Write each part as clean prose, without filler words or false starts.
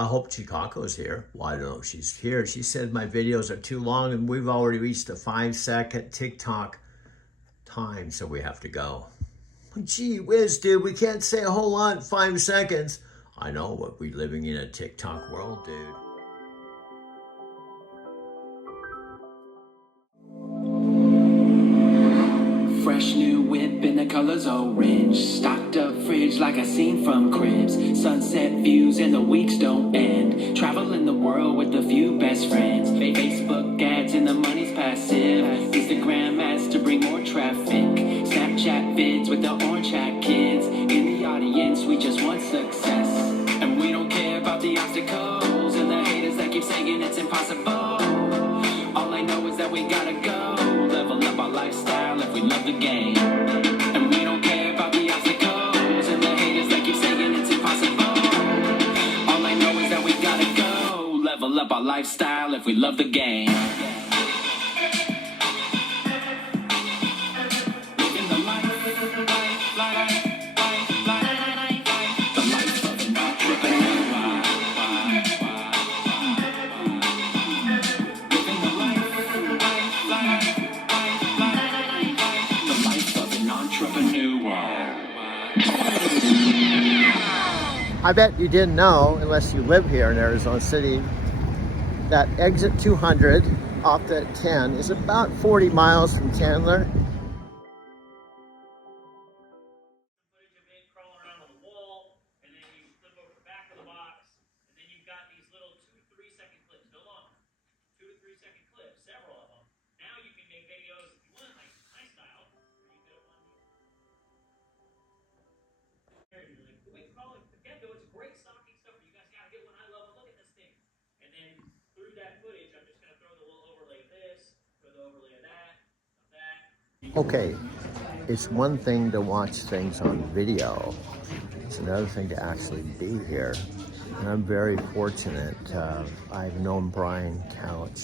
I hope Chicago's here. Well, I don't know if she's here. She said my videos are too long and we've already reached the 5-second TikTok time, so we have to go. Gee whiz, dude, we can't say a whole lot in 5 seconds. I know, but we're living in a TikTok world, dude. Fresh new whip in the colors orange. Stocked up fridge like I seen from Cribs. Sunset views and the weeks don't end. Traveling the world with a few best friends. Facebook ads and the money's passive. Instagram ads to bring more traffic. Snapchat vids with the orange hat kids. In the audience, we just want success. And we don't care about the obstacles and the haters that keep saying it's impossible. All I know is that we gotta go. Level up our lifestyle if we love the game. And we don't care about the obstacles and the haters that keep saying it's impossible. All I know is that we gotta go. Level up our lifestyle if we love the game. Living the life, the life of an entrepreneur. Living the life, the life of an entrepreneur. I bet you didn't know, unless you live here in Arizona City, that exit 200 off the 10 is about 40 miles from Chandler. Footage of it crawling around on the wall, and then you flip over the back of the box, and then you've got these little 2 to 3 second clips, no longer. 2 to 3 second clips, several of them. Now you can make videos if you want, like my style, where you could have one. You're like, wait, call it, forget though, it's great stocking stuff. You guys gotta get one. I love it. Look at this thing. And then through that footage, I'm just gonna throw the little overlay of this, throw the overlay of that, of that. Okay, it's one thing to watch things on video. It's another thing to actually be here. And I'm very fortunate. I've known Brian Couch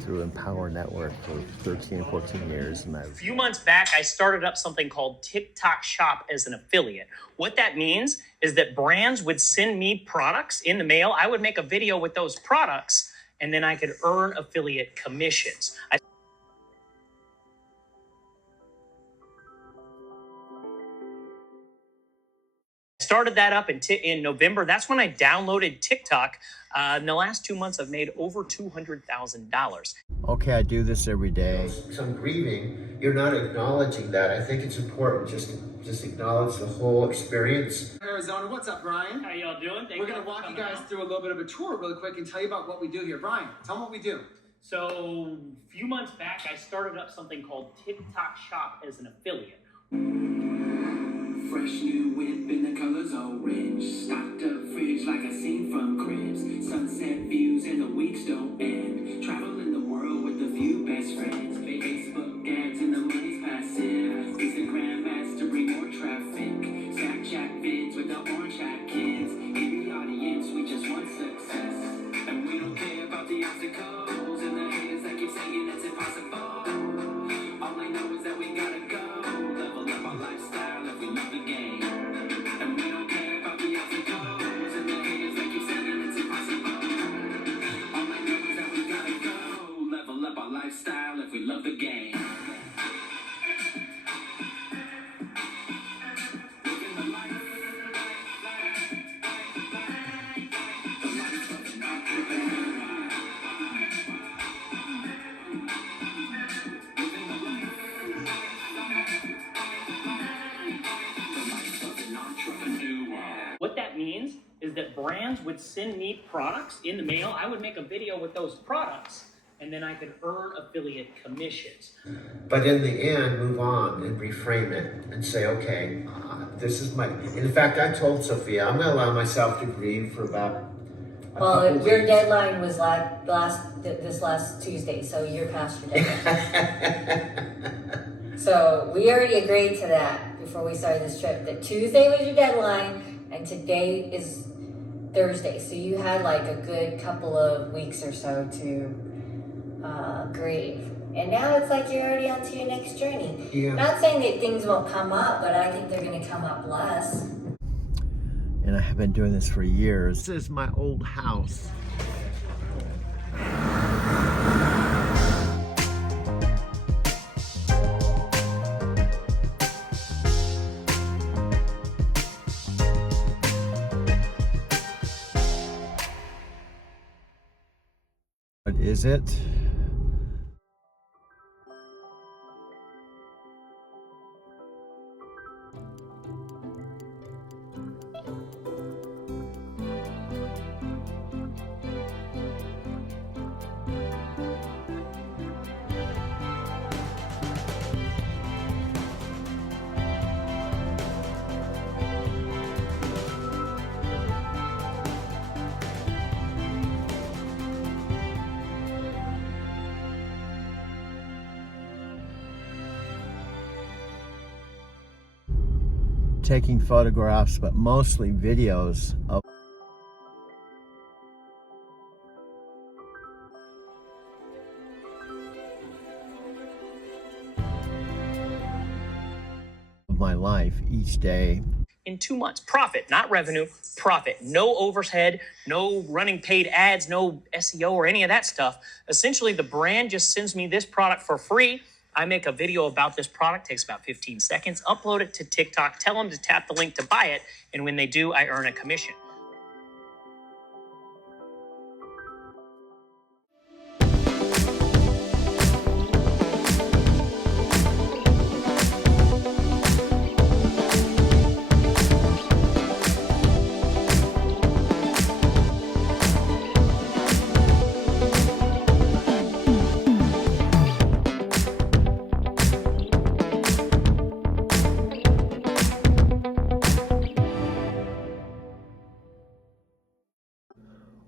through Empower Network for 13, 14 years. And A few months back, I started up something called TikTok Shop as an affiliate. What that means is that brands would send me products in the mail. I would make a video with those products, and then I could earn affiliate commissions. I started that up in November. That's when I downloaded TikTok. In the last 2 months, I've made over $200,000. Okay, I do this every day. Some grieving, you're not acknowledging that. I think it's important just acknowledge the whole experience. Arizona, what's up, Brian? How y'all doing? We're going to walk you guys through a little bit of a tour really quick and tell you about what we do here. Brian, tell them what we do. So a few months back, I started up something called TikTok Shop as an affiliate. Fresh new whip in the colors orange. Stocked up fridge like I seen from Cribs. Sunset views and the weeks don't end. Traveling the world with a few best friends. Facebook ads and the money's passive. Instagram ads to bring more traffic. Snapchat vids with the orange hat kids. In the audience, we just want success. And we don't care about the obstacles and the haters that keep saying it's impossible. All I know is that we gotta go. Level up our lifestyle if we love the game. And we don't care about the obstacles and the haters that keep saying it's impossible. All I know is that we gotta go. Level up our lifestyle if we love the game. Living the life, the life of an entrepreneur. What that means is that brands would send me products in the mail. I would make a video with those products, and then I could earn affiliate commissions. But in the end, move on and reframe it and say, okay, this is my, in fact, I told Sophia, I'm gonna allow myself to grieve for about a Well, couple your weeks. deadline was this last Tuesday, so you're past your deadline. So we already agreed to that before we started this trip, that Tuesday was your deadline and today is Thursday. So you had like a good couple of weeks or so to grieve. And now it's like you're already on to your next journey. Yeah. Not saying that things won't come up, but I think they're going to come up less. and I have been doing this for years. This is my old house. What is it? Taking photographs, but mostly videos of my life each day. In 2 months, profit, not revenue, profit. No overhead, no running paid ads, no SEO or any of that stuff. Essentially, the brand just sends me this product for free. I make a video about this product, takes about 15 seconds, upload it to TikTok, tell them to tap the link to buy it, and when they do, I earn a commission.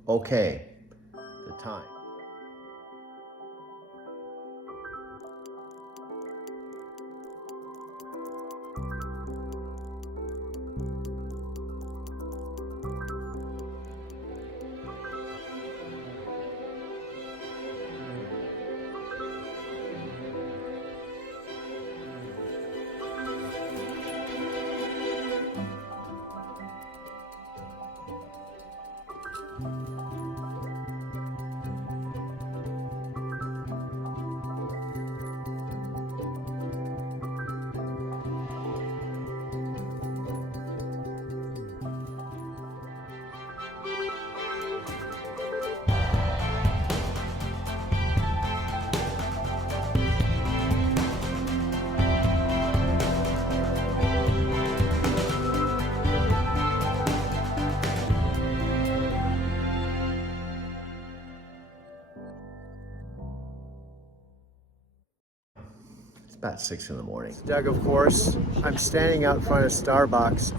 Okay, the time. About 6 in the morning. Doug, of course, I'm standing out in front of Starbucks.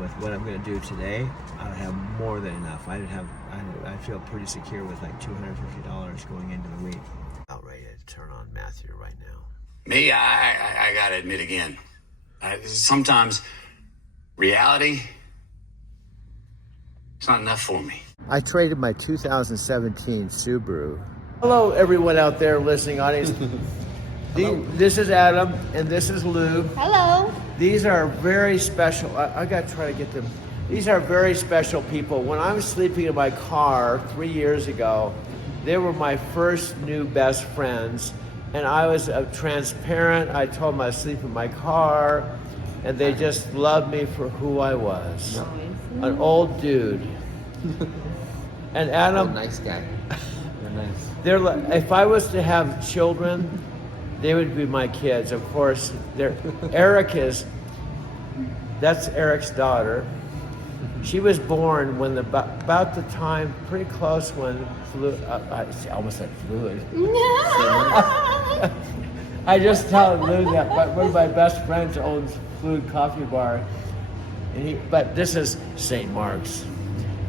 With what I'm going to do today, I have more than enough. I feel pretty secure with like $250 going into the week. About ready to turn on Matthew right now. Me, I gotta admit again, sometimes reality, it's not enough for me. I traded my 2017 Subaru. Hello, everyone out there listening audience. This is Adam, and this is Lou. Hello. These are very special. I got to try to get them. These are very special people. When I was sleeping in my car 3 years ago, they were my first new best friends. And I was transparent. I told them I was sleeping in my car, and they just loved me for who I was. Nice. An old dude. And Adam. Nice guy. You're nice. They're like, if I was to have children, they would be my kids. Of course, that's Eric's daughter. She was born when about the time, pretty close when I almost said fluid. I just tell Lou that one of my best friends owns Fluid Coffee Bar, but this is St. Mark's.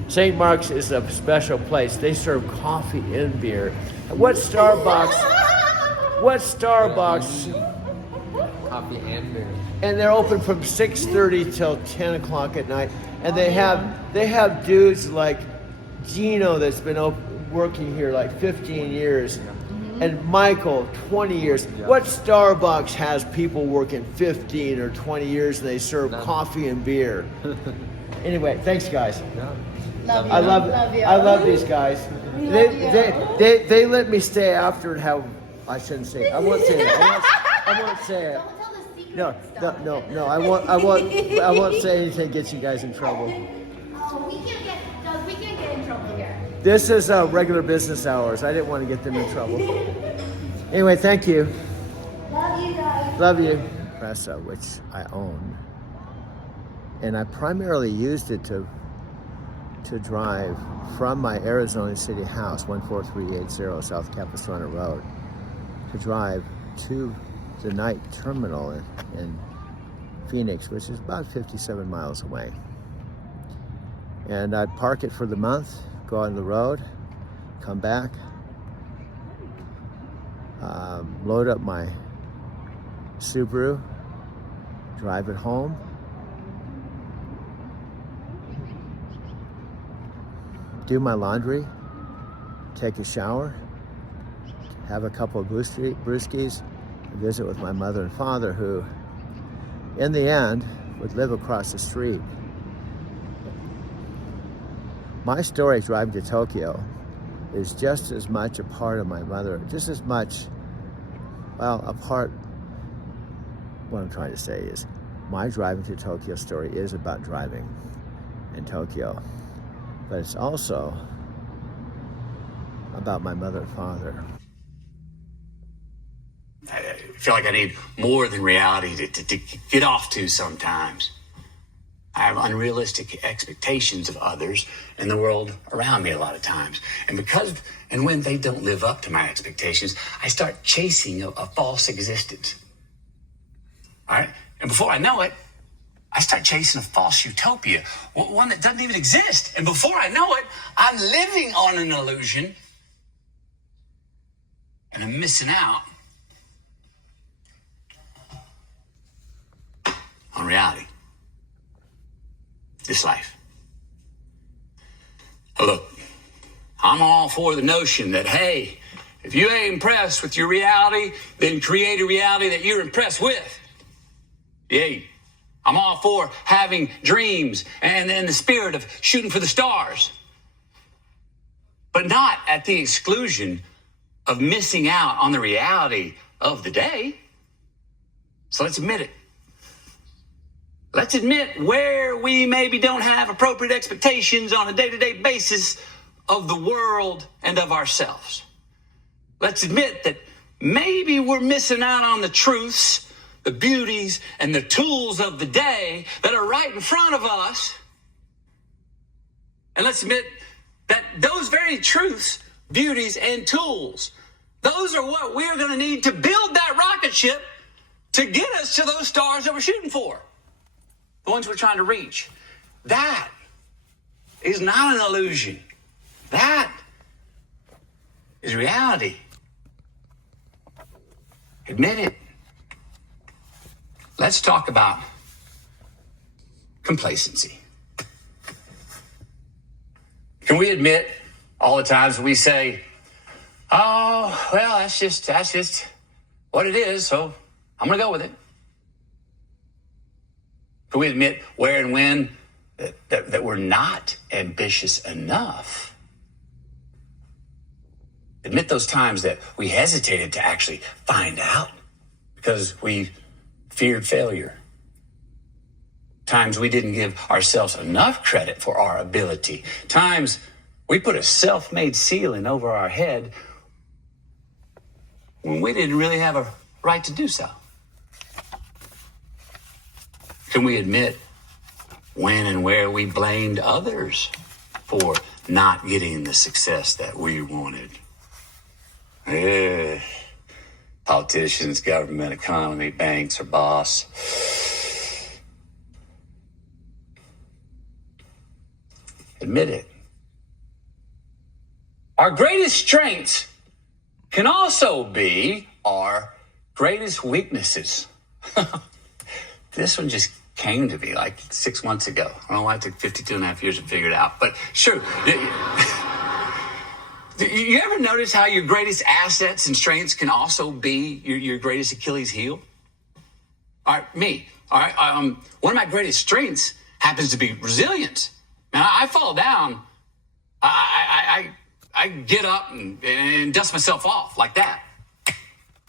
St. Mark's is a special place. They serve coffee and beer. What Starbucks? Coffee and beer. And they're open from 6:30 till 10 o'clock at night. And they have dudes like Gino that's been working here like 15 years. And Michael, 20 years. What Starbucks has people working 15 or 20 years and they serve coffee and beer? Anyway, thanks guys. Love you. I love you. I love these guys. They let me stay after and have. I shouldn't say it. I won't say it. I won't say it. Don't tell the secret No. stuff. I won't say anything that gets you guys in trouble. Oh, we can't get in trouble here. This is regular business hours. I didn't want to get them in trouble. Anyway, thank you. Love you guys. Love you. Pressa, which I own, and I primarily used it to drive from my Arizona City house, 14380 South Capistrano Road, to drive to the night terminal in Phoenix, which is about 57 miles away. And I'd park it for the month, go on the road, come back, load up my Subaru, drive it home, do my laundry, take a shower, have a couple of brewskis, visit with my mother and father, who, in the end, would live across the street. My story driving to Tokyo is just as much a part of my mother, just as much, well, a part, what I'm trying to say is, my driving to Tokyo story is about driving in Tokyo. But it's also about my mother and father. I feel like I need more than reality to get off to sometimes. I have unrealistic expectations of others and the world around me a lot of times. And when they don't live up to my expectations, I start chasing a false existence. All right? And before I know it, I start chasing a false utopia, one that doesn't even exist. And before I know it, I'm living on an illusion and I'm missing out on reality. This life. Now look, I'm all for the notion that, hey, if you ain't impressed with your reality, then create a reality that you're impressed with. Yay. I'm all for having dreams and the spirit of shooting for the stars, but not at the exclusion of missing out on the reality of the day. So let's admit it. Let's admit where we maybe don't have appropriate expectations on a day-to-day basis of the world and of ourselves. Let's admit that maybe we're missing out on the truths, the beauties, and the tools of the day that are right in front of us. And let's admit that those very truths, beauties, and tools, those are what we're going to need to build that rocket ship to get us to those stars that we're shooting for, the ones we're trying to reach. That is not an illusion. That is reality. Admit it. Let's talk about complacency. Can we admit all the times we say, oh, well, that's just what it is, so I'm going to go with it? Can we admit where and when that we're not ambitious enough? Admit those times that we hesitated to actually find out because we feared failure. Times we didn't give ourselves enough credit for our ability. Times we put a self-made ceiling over our head when we didn't really have a right to do so. Can we admit when and where we blamed others for not getting the success that we wanted? Politicians, government, economy, banks, or boss. Admit it. Our greatest strengths can also be our greatest weaknesses. This one just came to me like 6 months ago. I don't know why it took 52 and a half years to figure it out, but sure. You ever notice how your greatest assets and strengths can also be your greatest Achilles heel? All right, me. All right, one of my greatest strengths happens to be resilience. Man, I fall down, I get up and dust myself off like that.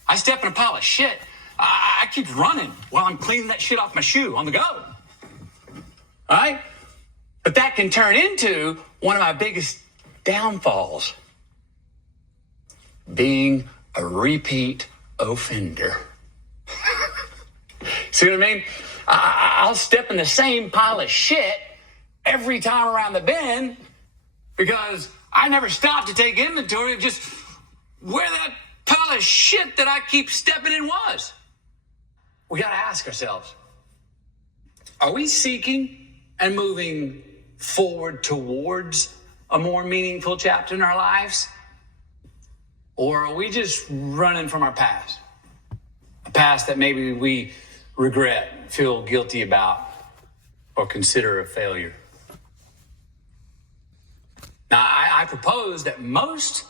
I step in a pile of shit. I keep running while I'm cleaning that shit off my shoe on the go. All right? But that can turn into one of my biggest downfalls. Being a repeat offender. See what I mean? I'll step in the same pile of shit every time around the bend because I never stop to take inventory of just where that pile of shit that I keep stepping in was. We got to ask ourselves, are we seeking and moving forward towards a more meaningful chapter in our lives? Or are we just running from our past? A past that maybe we regret, feel guilty about, or consider a failure. Now, I propose that most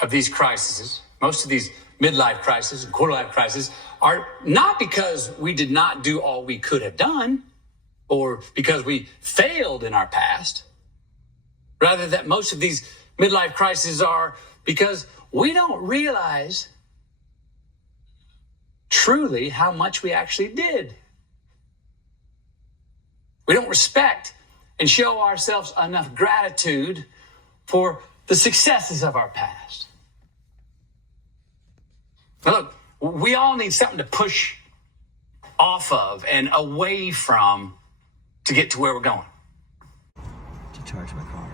of these crises, most of these midlife crises and quarter-life crises are not because we did not do all we could have done or because we failed in our past. Rather, that most of these midlife crises are because we don't realize truly how much we actually did. We don't respect and show ourselves enough gratitude for the successes of our past. Now look, we all need something to push off of and away from to get to where we're going. To charge my car.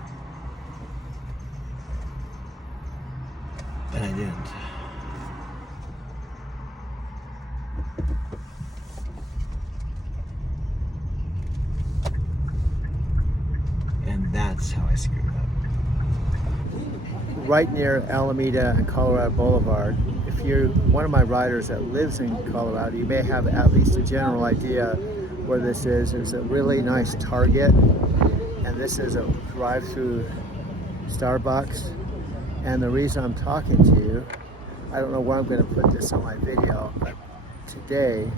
And I didn't. And that's how I screwed up. Right near Alameda and Colorado Boulevard, if you're one of my riders that lives in Colorado, you may have at least a general idea where this is. There's a really nice Target, and this is a drive-through Starbucks. And the reason I'm talking to you, I don't know where I'm going to put this on my video, but today,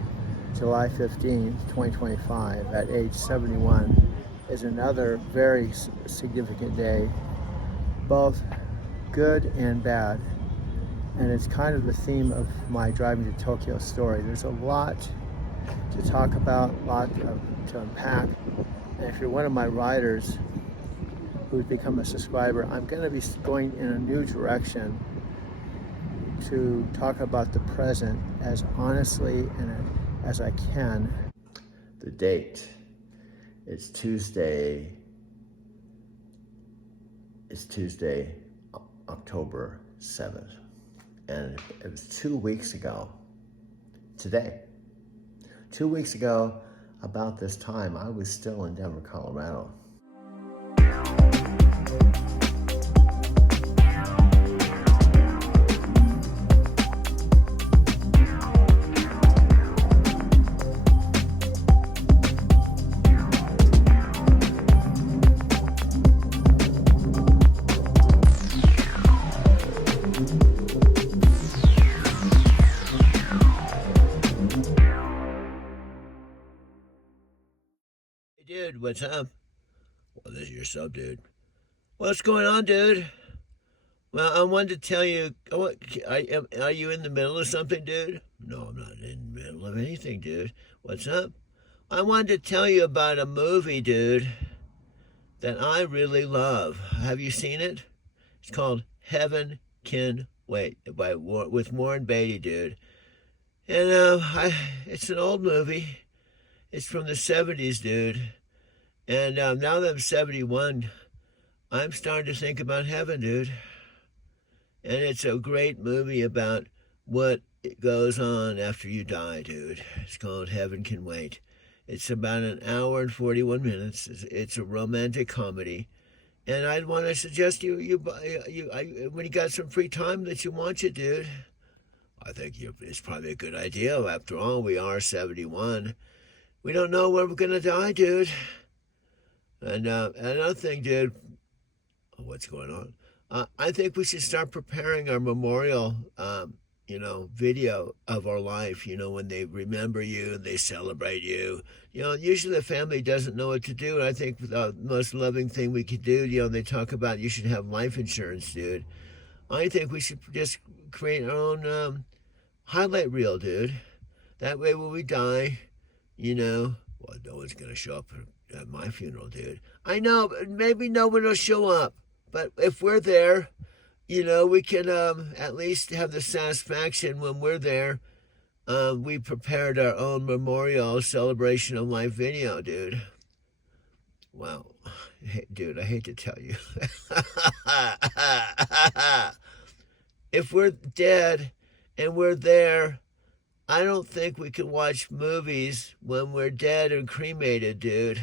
July 15th, 2025, at age 71, is another very significant day, both good and bad. And it's kind of the theme of my Driving to Tokyo story. There's a lot to talk about, a lot to unpack. And if you're one of my riders who's become a subscriber, I'm going to be going in a new direction to talk about the present as honestly and as I can. The date is Tuesday. It's Tuesday, October 7th. And it was 2 weeks ago, today. 2 weeks ago, about this time, I was still in Denver, Colorado. Dude, what's up? Well, this is your sub, dude. What's going on, dude? Well, I wanted to tell you, are you in the middle of something, dude? No, I'm not in the middle of anything, dude. What's up? I wanted to tell you about a movie, dude, that I really love. Have you seen it? It's called Heaven Can Wait with Warren Beatty, dude. And it's an old movie. It's from the 70s, dude. And now that I'm 71, I'm starting to think about heaven, dude. And it's a great movie about what goes on after you die, dude. It's called Heaven Can Wait. It's about an hour and 41 minutes. It's a romantic comedy. And I'd want to suggest when you got some free time that you watch it, dude. I think it's probably a good idea. After all, we are 71. We don't know when we're going to die, dude. And another thing, dude. Oh, what's going on? I think we should start preparing our memorial, video of our life, when they remember you and they celebrate you. Usually the family doesn't know what to do. And I think the most loving thing we could do, they talk about you should have life insurance, dude. I think we should just create our own highlight reel, dude. That way when we die, no one's going to show up at my funeral, dude. I know, but maybe no one will show up. But if we're there, we can at least have the satisfaction when we're there. We prepared our own memorial celebration of life video, dude. Wow. Hey, dude, I hate to tell you. If we're dead and we're there, I don't think we can watch movies when we're dead and cremated, dude.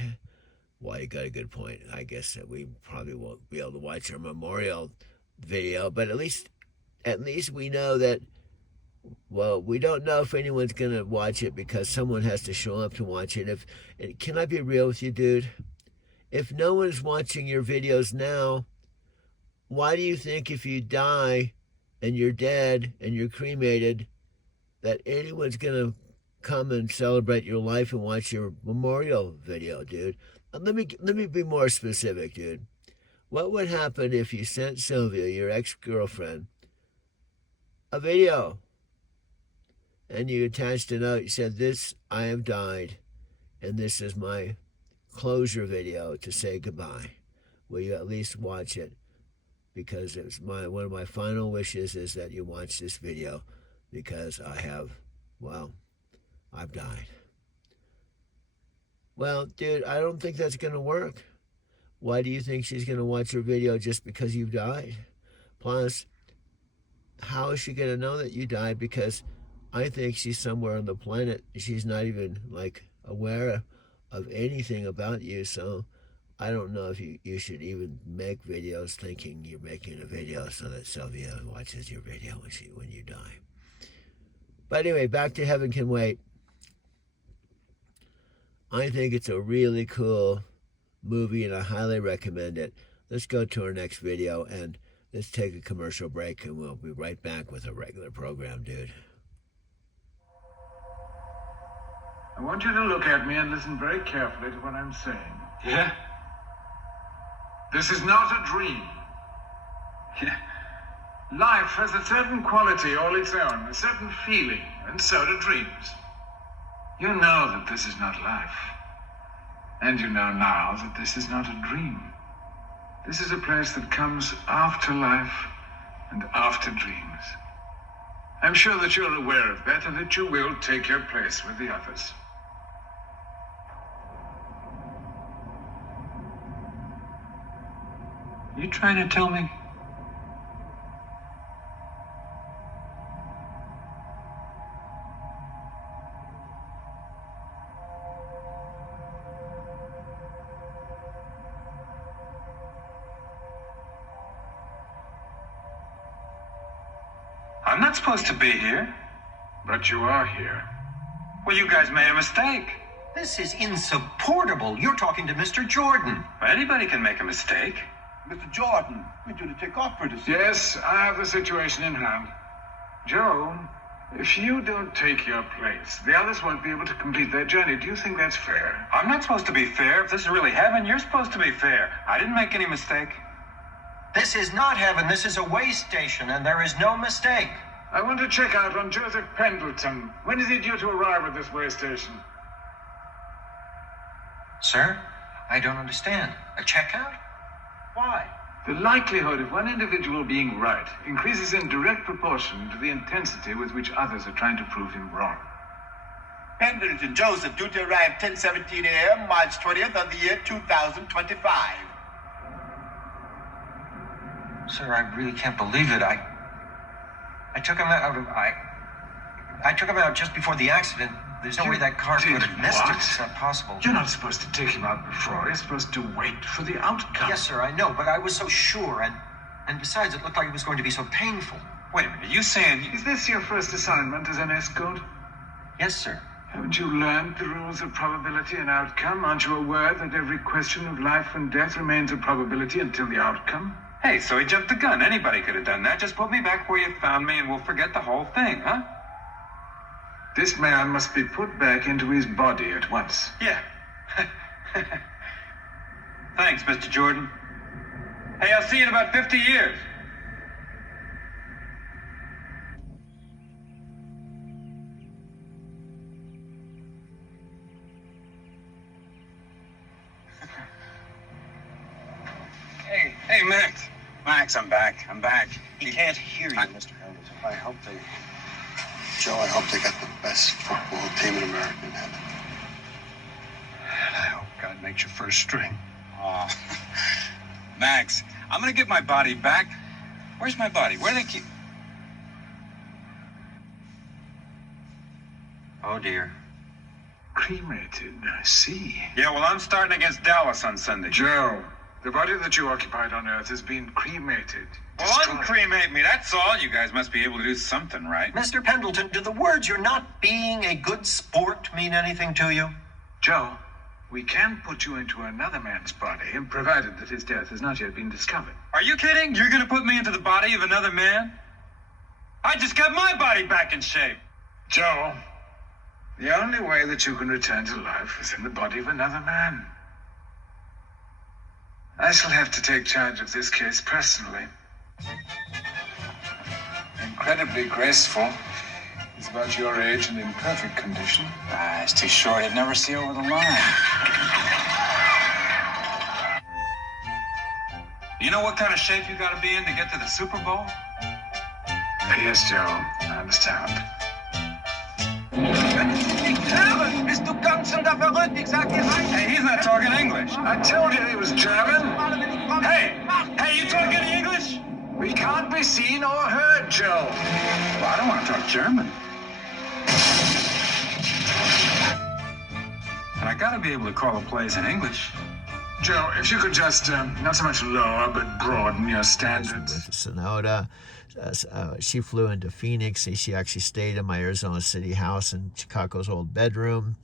Well, you got a good point. I guess that we probably won't be able to watch our memorial video, but at least we know that, well, we don't know if anyone's going to watch it because someone has to show up to watch it. Can I be real with you, dude? If no one's watching your videos now, why do you think if you die and you're dead and you're cremated that anyone's going to come and celebrate your life and watch your memorial video, dude? Let me be more specific, dude. What would happen if you sent Sylvia, your ex-girlfriend, a video and you attached a note? You said, "This, I have died, and this is my closure video to say goodbye. Will you at least watch it? Because it's one of my final wishes is that you watch this video because I've died." Well, dude, I don't think that's going to work. Why do you think she's going to watch your video just because you've died? Plus, how is she going to know that you died? Because I think she's somewhere on the planet. She's not even, aware of anything about you. So I don't know if you should even make videos thinking you're making a video so that Sylvia watches your video when you die. But anyway, back to Heaven Can Wait. I think it's a really cool movie and I highly recommend it. Let's go to our next video and let's take a commercial break and we'll be right back with a regular program, dude. I want you to look at me and listen very carefully to what I'm saying. Yeah? This is not a dream. Yeah. Life has a certain quality all its own, a certain feeling, and so do dreams. You know that this is not life. And you know now that this is not a dream. This is a place that comes after life and after dreams. I'm sure that you're aware of that and that you will take your place with the others. You trying to tell me? I'm not supposed to be here. But you are here. Well, you guys made a mistake. This is insupportable. You're talking to Mr. Jordan. Anybody can make a mistake. Mr. Jordan, we do to take off pretty soon. Yes, I have the situation in hand. Joe, if you don't take your place, the others won't be able to complete their journey. Do you think that's fair? I'm not supposed to be fair. If this is really heaven, you're supposed to be fair. I didn't make any mistake. This is not heaven. This is a way station, and there is no mistake. I want to check out on Joseph Pendleton. When is he due to arrive at this way station? Sir, I don't understand. A checkout? Why? The likelihood of one individual being right increases in direct proportion to the intensity with which others are trying to prove him wrong. Pendleton Joseph, due to arrive 10:17 a.m., March 20th of the year 2025. Sir, I really can't believe it. I took him out of... I took him out just before the accident. There's no way that car could have missed it. It's not possible. You're not supposed to take him out before. You're supposed to wait for the outcome. Yes, sir, I know, but I was so sure, and besides, it looked like it was going to be so painful. Wait a minute, are you saying... Is this your first assignment as an escort? Yes, sir. Haven't you learned the rules of probability and outcome? Aren't you aware that every question of life and death remains a probability until the outcome? Hey, so he jumped the gun. Anybody could have done that. Just put me back where you found me and we'll forget the whole thing, huh? This man must be put back into his body at once. Yeah. Thanks, Mr. Jordan. Hey, I'll see you in about 50 years. Hey, Max. Max, I'm back. He can't hear you, Mr. Pendleton. I hope they got the best football team in America in heaven. And I hope God makes you first string. Oh, Max, I'm gonna get my body back. Where's my body? Where do they keep? Oh, dear. Cremated, I see. Yeah, well, I'm starting against Dallas on Sunday. Joe, the body that you occupied on Earth has been cremated. Well, uncremate me, that's all. You guys must be able to do something, right? Mr. Pendleton, do the words "you're not being a good sport" mean anything to you? Joe, we can put you into another man's body, provided that his death has not yet been discovered. Are you kidding? You're gonna put me into the body of another man? I just got my body back in shape. Joe, the only way that you can return to life is in the body of another man. I shall have to take charge of this case personally. Incredibly graceful. He's about your age and in perfect condition. It's too short. I'd never see over the line. You know what kind of shape you gotta be in to get to the Super Bowl? Yes, Joe. I understand. Bist du ganz und verrückt? Ich sag dir eins. Hey, he's not talking English. I told you he was German. Hey, you talking English? We can't be seen or heard, Joe. Well, I don't want to talk German. And I gotta be able to call the plays in English. Joe, if you could just, not so much lower, but broaden your standards. With Sonoda. She flew into Phoenix. She actually stayed in my Arizona City house in Chicago's old bedroom.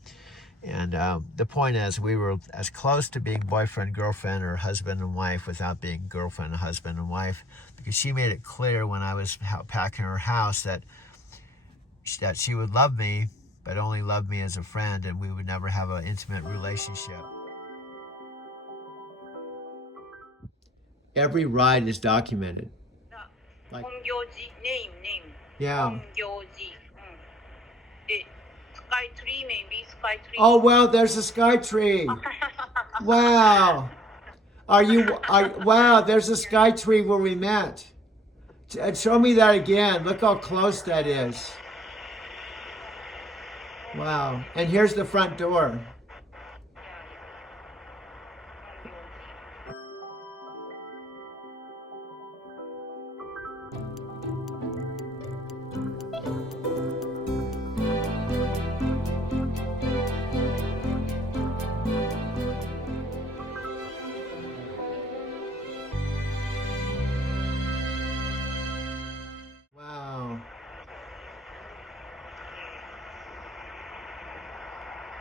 And the point is, we were as close to being boyfriend, girlfriend, or husband and wife without being girlfriend, husband, and wife, because she made it clear when I was packing her house that she would love me, but only love me as a friend, and we would never have an intimate relationship. Every ride is documented. Like, name. yeah. Sky tree, maybe sky tree. Oh wow, there's a sky tree. Wow. Wow, there's a sky tree where we met. Show me that again. Look how close that is. Wow. And here's the front door.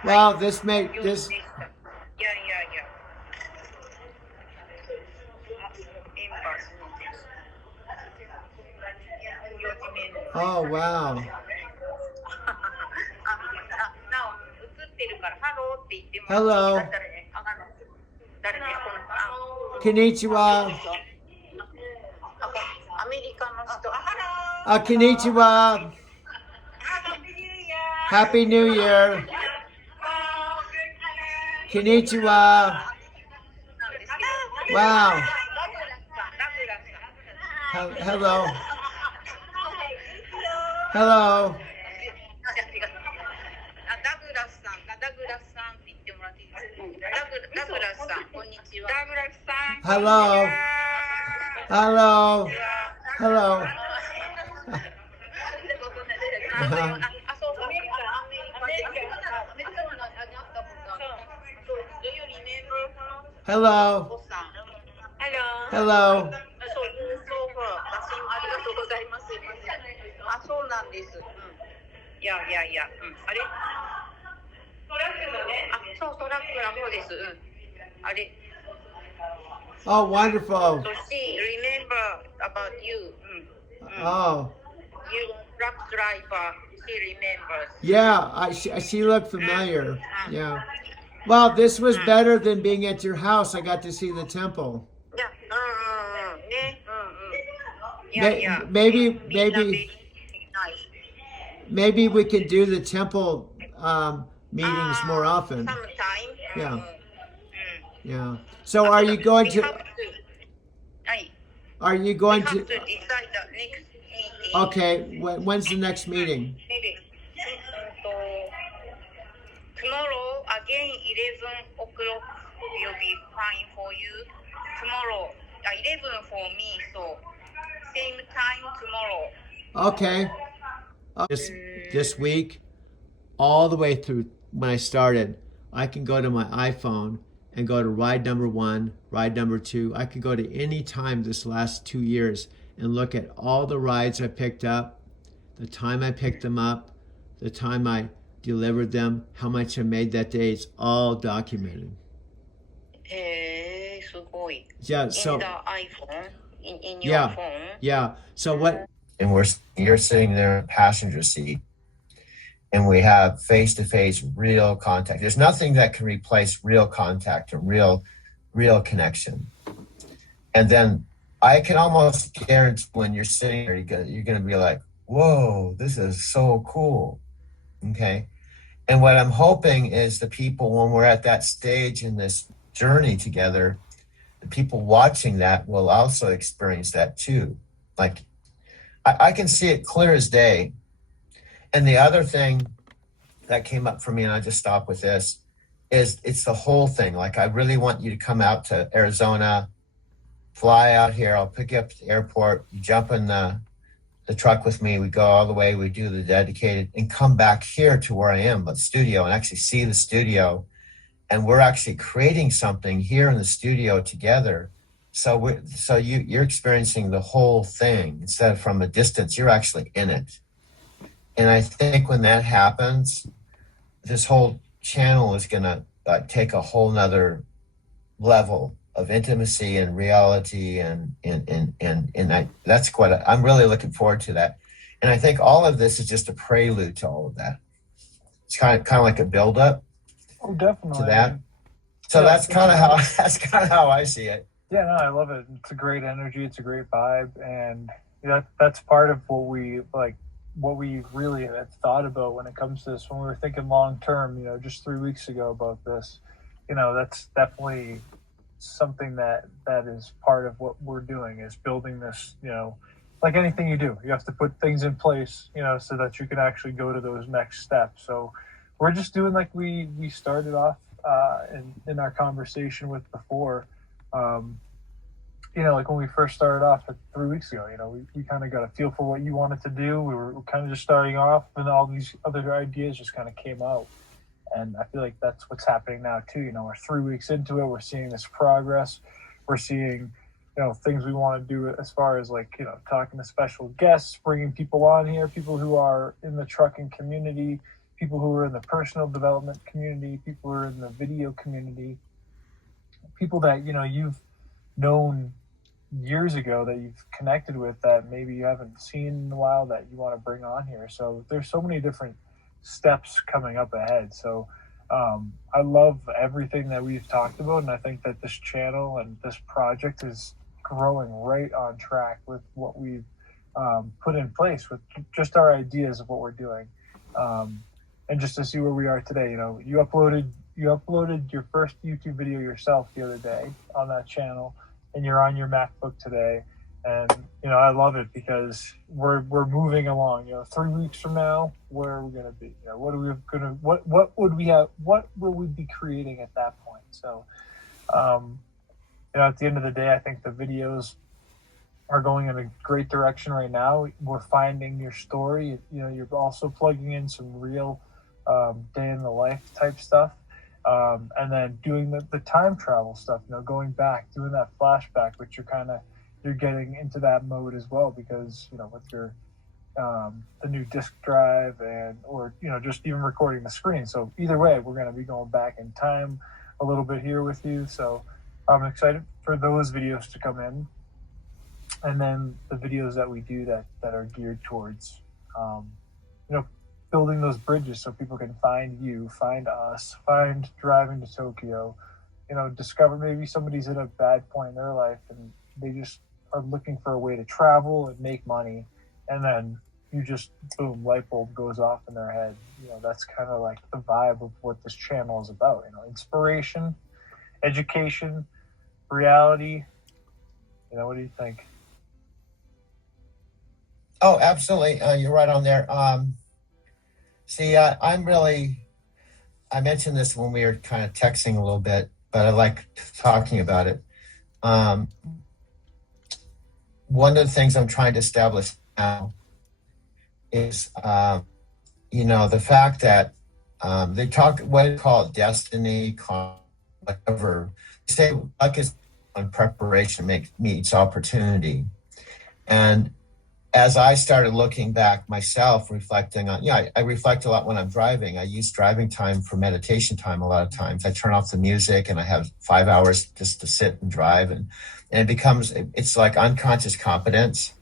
Wow, this made this. Yeah. Oh wow. Hello. Konnichiwa. Konnichiwa. Happy New Year. Konnichiwa. Wow. Hello. Hello. Hello. Hello. Hello. Hello. Hello. そうなんです。いや。あれ？トラックだね。そう、トラックだそうです。あれ。Oh, wonderful. So she remember about you. Oh, You truck driver. She remembers. yeah. She looked familiar. Yeah. Well, this was better than being at your house. I got to see the temple. Yeah. 네. Yeah, yeah. Maybe Nice. maybe we could do the temple meetings more often. Sometime. Yeah. Yeah. So are you going to? Are you going we to? have to decide the next meeting. Okay. When's the next meeting? Maybe. So tomorrow again 11 o'clock will be fine for you. Tomorrow 11 for me. So same time tomorrow. Okay. This week, all the way through when I started, I can go to my iPhone and go to ride number 1, ride number 2. I could go to any time this last 2 years and look at all the rides I picked up, the time I picked them up, the time I delivered them, how much I made that day. It's all documented. すごい. Yeah. So. In the iPhone, in your Yeah. phone. Yeah. So what? And you're sitting there in the passenger seat, and we have face-to-face real contact. There's nothing that can replace real contact or real connection. And then I can almost guarantee when you're sitting there, you're gonna be like, whoa, this is so cool. Okay. And what I'm hoping is the people, when we're at that stage in this journey together, the people watching that will also experience that too. Like, I can see it clear as day. And the other thing that came up for me, and I just stop with this, is it's the whole thing. Like, I really want you to come out to Arizona, fly out here. I'll pick you up at the airport. You jump in the truck with me. We go all the way. We do the dedicated and come back here to where I am, the studio, and actually see the studio. And we're actually creating something here in the studio together. So you're experiencing the whole thing instead of from a distance. You're actually in it. And I think when that happens, this whole channel is gonna take a whole nother level of intimacy and reality, and that's what I'm really looking forward to that. And I think all of this is just a prelude to all of that. It's kind of like a build-up. Oh, definitely. To that. So yeah, that's kind of how I see it. Yeah, no, I love it. It's a great energy. It's a great vibe, and that's part of what we like. What we really had thought about when it comes to this, when we were thinking long term, just 3 weeks ago about this, that's definitely something that is part of what we're doing, is building this, like anything you do, you have to put things in place, so that you can actually go to those next steps. So we're just doing like we started off in our conversation with before, like when we first started off 3 weeks ago, we kind of got a feel for what you wanted to do. We were kind of just starting off, and all these other ideas just kind of came out. And I feel like that's what's happening now too. We're 3 weeks into it. We're seeing this progress. We're seeing, things we want to do as far as like, talking to special guests, bringing people on here, people who are in the trucking community, people who are in the personal development community, people who are in the video community, people that, you've known years ago that you've connected with that maybe you haven't seen in a while that you want to bring on here. So there's so many different steps coming up ahead. So I love everything that we've talked about, and I think that this channel and this project is growing right on track with what we've put in place, with just our ideas of what we're doing. And just to see where we are today, you uploaded your first YouTube video yourself the other day on that channel, and you're on your MacBook today. And, I love it because we're moving along. 3 weeks from now, where are we going to be? What will we be creating at that point? So, at the end of the day, I think the videos are going in a great direction right now. We're finding your story. You're also plugging in some real day in the life type stuff. And then doing the time travel stuff, going back, doing that flashback, which you're getting into that mode as well, because, with your, the new disk drive or just even recording the screen. So either way, we're going to be going back in time a little bit here with you. So, I'm excited for those videos to come in, and then the videos that we do that are geared towards, building those bridges so people can find you, find us, find driving to Tokyo, discover maybe somebody's at a bad point in their life and they just are looking for a way to travel and make money, and then you just, boom, light bulb goes off in their head. That's kind of like the vibe of what this channel is about. Inspiration, education, reality. What do you think? Oh, absolutely. You're right on there. See, I mentioned this when we were kind of texting a little bit, but I like talking about it. One of the things I'm trying to establish now is, the fact that they talk, what they call it, destiny, whatever. They say luck is on preparation meets opportunity. And as I started looking back myself, reflecting on, I reflect a lot when I'm driving. I use driving time for meditation time a lot of times. I turn off the music and I have 5 hours just to sit and drive. And it's like unconscious competence.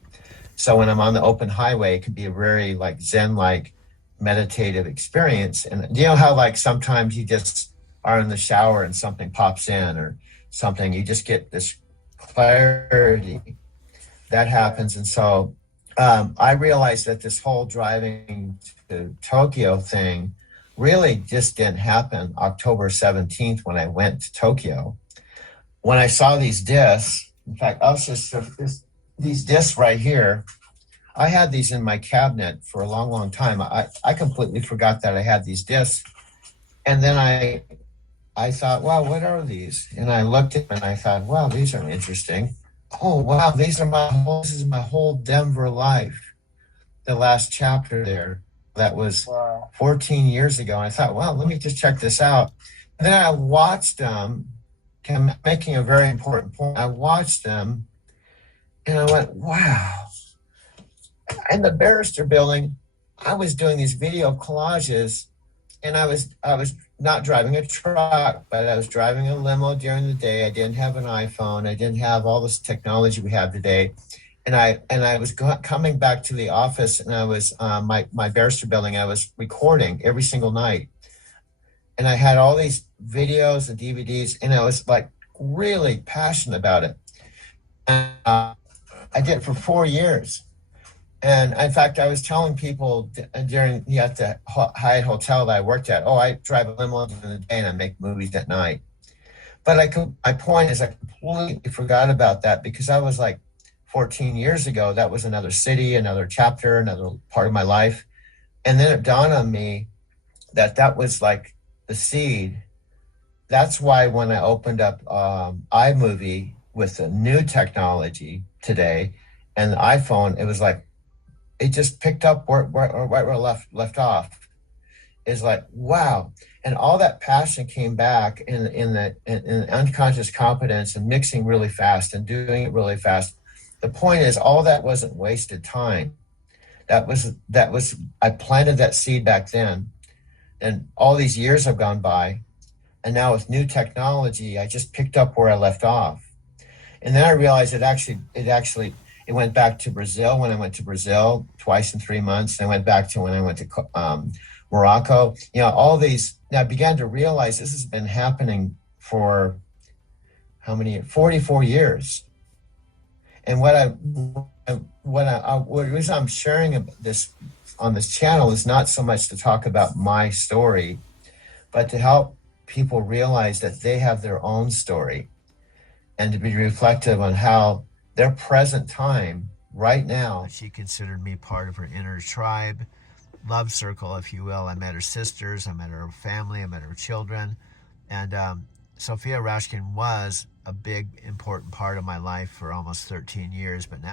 So when I'm on the open highway, it can be a very like Zen-like meditative experience. And you know how like sometimes you just are in the shower and something pops in or something, you just get this clarity that happens. And so I realized that this whole driving to Tokyo thing really just didn't happen October 17th when I went to Tokyo. When I saw these discs, in fact, these discs right here, I had these in my cabinet for a long, long time. I completely forgot that I had these discs. And then I thought, wow, what are these? And I looked at them and I thought, wow, these are interesting. Oh, wow, this is my whole Denver life. The last chapter there, that was 14 years ago. And I thought, well, let me just check this out. And then I watched them, making a very important point. I watched them and I went, wow. In the Barrister Building, I was doing these video collages, and I was not driving a truck, but I was driving a limo during the day. I didn't have an iPhone. I didn't have all this technology we have today. And I was coming back to the office, and I was my Barrister Building. I was recording every single night, and I had all these videos and DVDs, and I was like really passionate about it. And I did it for 4 years. And in fact, I was telling people at the Hyatt Hotel that I worked at, I drive a limo in the day and I make movies at night. But my point is I completely forgot about that because I was like 14 years ago, that was another city, another chapter, another part of my life. And then it dawned on me that was like the seed. That's why when I opened up iMovie with the new technology today and the iPhone, it was like, it just picked up where left off. Is like, wow. And all that passion came back in unconscious competence and mixing really fast and doing it really fast. The point is, all that wasn't wasted time. That was I planted that seed back then, and all these years have gone by, and now with new technology, I just picked up where I left off. And then I realized it went back to Brazil when I went to Brazil twice in 3 months. And I went back to when I went to Morocco. All these. Now I began to realize this has been happening for how many? 44 years. And the reason I'm sharing this on this channel is not so much to talk about my story, but to help people realize that they have their own story and to be reflective on how their present time right now. She considered me part of her inner tribe, love circle, if you will. I met her sisters, I met her family, I met her children. And Sophia Rashkin was a big, important part of my life for almost 13 years. But now